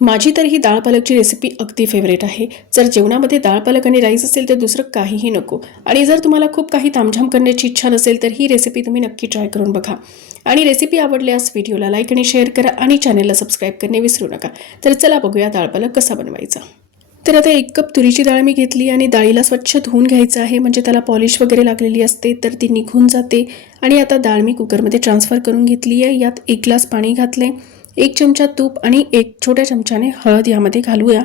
माझी तर ही डाळ पालकची रेसिपी अगदी फेवरेट आहे। जर जेवणामध्ये डाळ पालक आणि राईस असेल तर दुसरं काहीही नको। आणि जर तुम्हाला खूप काही तामझाम करण्याची इच्छा नसेल तर ही रेसिपी तुम्ही नक्की ट्राय करून बघा। आणि रेसिपी आवडल्यास व्हिडिओला लाईक आणि शेअर करा आणि चॅनलला सबस्क्राईब करणे विसरू नका। तर चला बघूया डाळ पालक कसा बनवायचा। तर आता 1 कप तुरीची डाळ मी घेतली आणि डाळीला स्वच्छ धुवून घ्यायचं आहे, म्हणजे त्याला पॉलिश वगैरे लागलेली असते तर ती निघून जाते। आणि आता डाळ मी कुकरमध्ये ट्रान्सफर करून घेतली आहे। यात 1 ग्लास पाणी घातले, 1 चमचा तूप आणि 1 छोट्या चमच्याने हळद यामध्ये घालूया।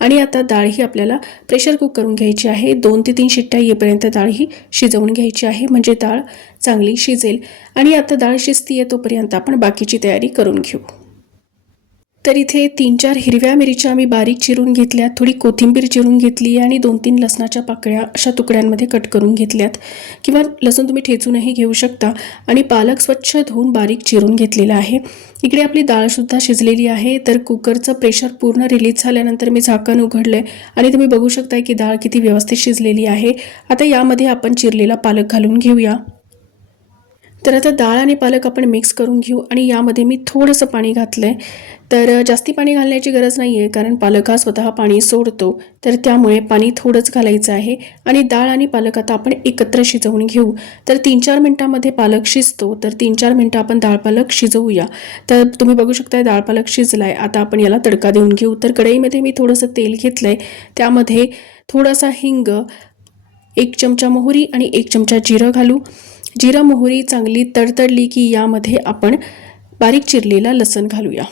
आणि आता डाळ ही आपल्याला प्रेशर कुक करून घ्यायची आहे। 2 ते 3 शिट्ट्या येईपर्यंत डाळ ही शिजवून घ्यायची आहे, म्हणजे डाळ चांगली शिजेल। आणि आता डाळ शिजतीये तोपर्यंत आपण बाकीची तयारी करून घेऊ। तर इथे 3-4 हिरव्या मिरच्या मी बारीक चिरून घेतल्यात, थोडी कोथिंबीर चिरून घेतली आणि 2-3 लसणाच्या पाकळ्या अशा तुकड्यांमध्ये कट करून घेतल्यात, किंवा लसूण तुम्ही ठेचूनही घेऊ शकता। आणि पालक स्वच्छ धुवून बारीक चिरून घेतलेला आहे। इकडे आपली डाळ सुद्धा शिजलेली आहे। तर कुकरचं प्रेशर पूर्ण रिलीज झाल्यानंतर मी झाकण उघडले आणि तुम्ही बघू शकता की डाळ किती व्यवस्थित शिजलेली आहे। आता यामध्ये आपण चिरलेला पालक घालून घेऊया। तर आता डाळ आणि पालक आपण मिक्स करून घेऊ आणि यामध्ये मी थोडंसं पाणी घातलंय। तर जास्ती पाणी घालण्याची गरज नाहीये, कारण पालक हा स्वतः पाणी सोडतो, तर त्यामुळे पाणी थोडंच घालायचं आहे। आणि डाळ आणि पालक आता आपण एकत्र शिजवून घेऊ। तर 3-4 मिनिटांमध्ये पालक शिजतो, तर 3-4 मिनिटं आपण डाळ पालक शिजवूया। तर तुम्ही बघू शकता डाळ पालक शिजलाय। आता आपण याला तडका देऊन घेऊ। तर कढईमध्ये मी थोडंसं तेल घेतलंय, त्यामध्ये थोडासा हिंग, 1 चमचा मोहरी आणि 1 चमचा जिरं घालू। जिरं मोहरी चांगली तडतडली की यामध्ये आपण बारीक चिरलेला लसूण घालूया।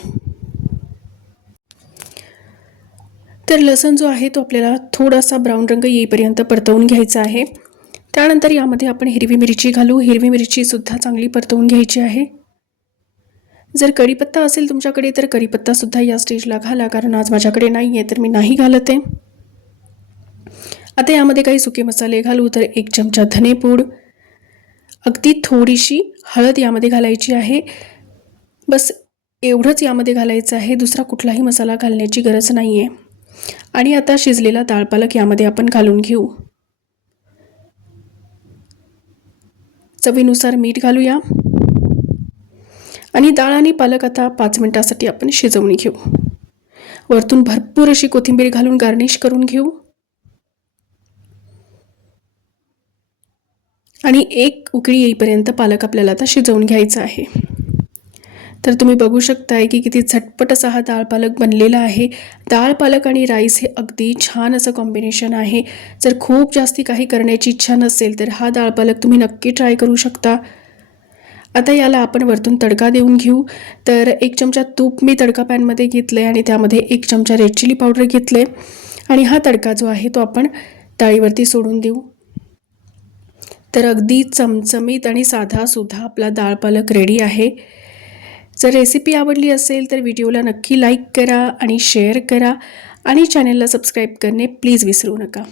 तर लसूण जो आहे तो आपल्याला थोडासा ब्राऊन रंग येईपर्यंत परतवून घ्यायचा आहे। त्यानंतर यामध्ये आपण हिरवी मिरची घालू। हिरवी मिरची सुद्धा चांगली परतवून घ्यायची आहे। जर कढीपत्ता असेल तुमच्याकडे तर कढीपत्ता सुद्धा या स्टेजला घाला, कारण आज माझ्याकडे नाहीये तर मी नाही घालत आहे। आता यामध्ये काही सुके मसाले घालू। तर 1 चमचा धनेपूड, अगदी थोडीशी हळद यामध्ये घालायची आहे। बस एवढंच यामध्ये घालायचं आहे, दुसरा कुठलाही मसाला घालण्याची गरज नाहीये। आणि आता शिजलेला डाळ पालक यामध्ये आपण घालून घेऊ। चवीनुसार मीठ घालूया आणि डाळ आणि पालक आता 5 मिनिटांसाठी आपण शिजवून घेऊ। वरतून भरपूर अशी कोथिंबीर घालून गार्निश करून घेऊ। आणि 1 उकळी येईपर्यंत पालक आपल्याला आता शिजवून घ्यायचा आहे। तर तुम्ही बघू शकताय की किती झटपट असा हा डाळ पालक बनलेला आहे। डाळ पालक आणि राईस हे अगदी छान असं कॉम्बिनेशन आहे। जर खूप जास्ती काही करण्याची इच्छा नसेल तर हा डाळ पालक तुम्ही नक्की ट्राय करू शकता। आता याला आपण वरतून तडका देऊन घेऊ। तर 1 चमचा तूप मी तडका पॅनमध्ये घेतले आणि त्यामध्ये 1 चमचा रेड चिली पावडर घेतले आणि हा तडका जो आहे तो आपण डाळीवरती सोडून देऊ। तर अगदी चमचमीत आणि साधा सुद्धा आपला डाळ पालक रेडी आहे। जर रेसिपी आवडली असेल तर व्हिडिओला नक्की लाईक करा आणि शेअर करा आणि चॅनलला सबस्क्राईब करणे प्लीज विसरू नका।